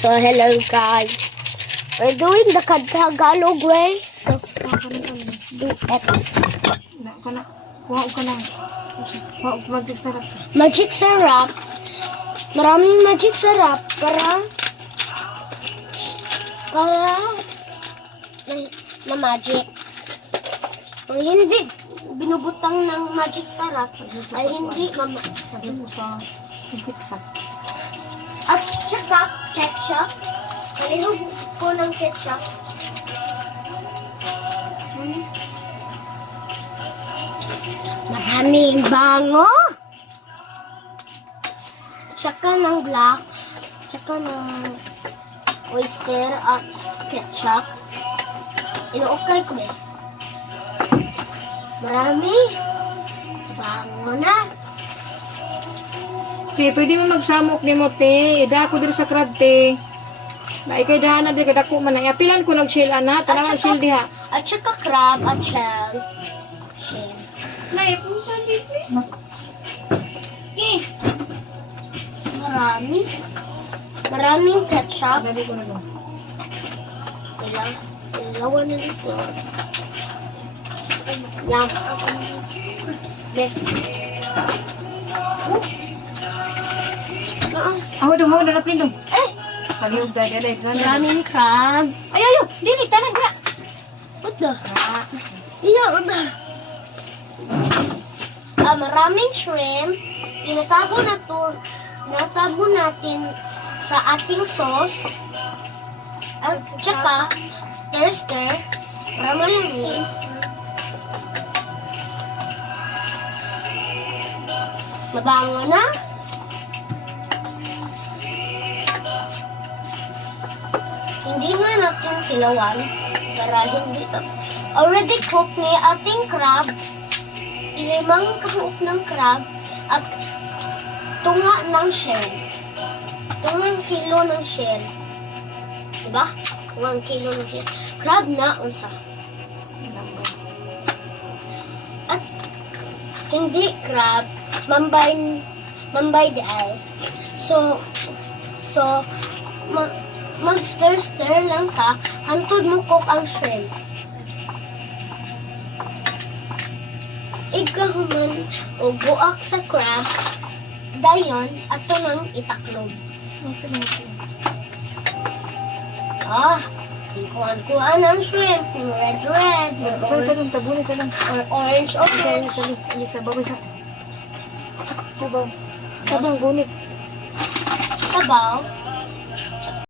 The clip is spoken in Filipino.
So, hello guys. We're doing the Tagalog way. So, do it. Magic sarap. Magic syrup. Maraming magic syrup para na magic. Kung hindi binubutang ng magic syrup, ay hindi Sabi mo sa pizza. At saka ketchup. Nalihog ko ng ketchup. Maraming bango. Tsaka ng black. Tsaka ng oyster at ketchup. Inuukay ko eh. Marami. Bango na. Te, pwede mo magsamok ni mo, te. Ida ako dito sa crab, te. Na ikay dahan na dito kadako man. Apilan ko nag-shell, ana. Tanawa shell diha. At saka crab at shell. Shell. Nay, kung saan dito eh? Marami. Maraming ketchup. Dali ko na ba? Ilawan na dito. Yan. Bet. Ako dong, na plindong. Eh! Palihog dahil, dali. Maraming crab. Ayaw, dili, tanang ka. What the? Iya, ba? Maraming shrimp. Tinatabo natin sa ating sauce. At saka, stir. Para malamig. Mabango na. Hindi nga natin tilawan para hindi ito. Already cooked ni ating crab. 5 kabuok ng crab at tunga ng shell. Tungang kilo ng shell. Diba? Tungang kilo ng shell. Crab na unsa. At hindi crab, mambay di ay. So mag-stir lang ka, hantod mo cook ang shrimp. Igahuman o buak sa crab, dayon ato nang itaklob. Kuhaan ang shrimp, red, Ito sa lang, tabunin sa lang. orange. Sabaw, Sabaw, gunit. Sabaw.